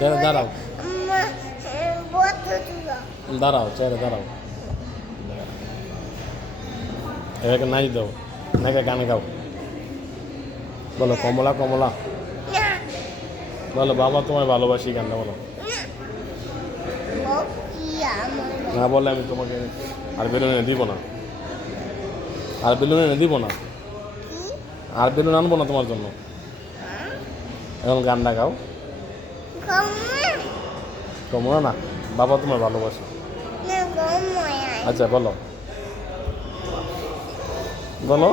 চেয়ারে দাঁড়াও, দাঁড়াও, চেয়ারে দাঁড়াও। এটাকে নাচ দাও, নাকি গান গাও। বলো কমলা কমলা, বলো বাবা তোমায় ভালোবাসি গানটা বলো। না বললে আমি তোমাকে আর বেলুন এনে দিব না, আর বেলুন এনে দিব না, আর বেলুন আনবো না তোমার জন্য। এখন গানটা গাও। কমলা না, বাবা তোমায় ভালোবাসি। আচ্ছা বলো, বলো।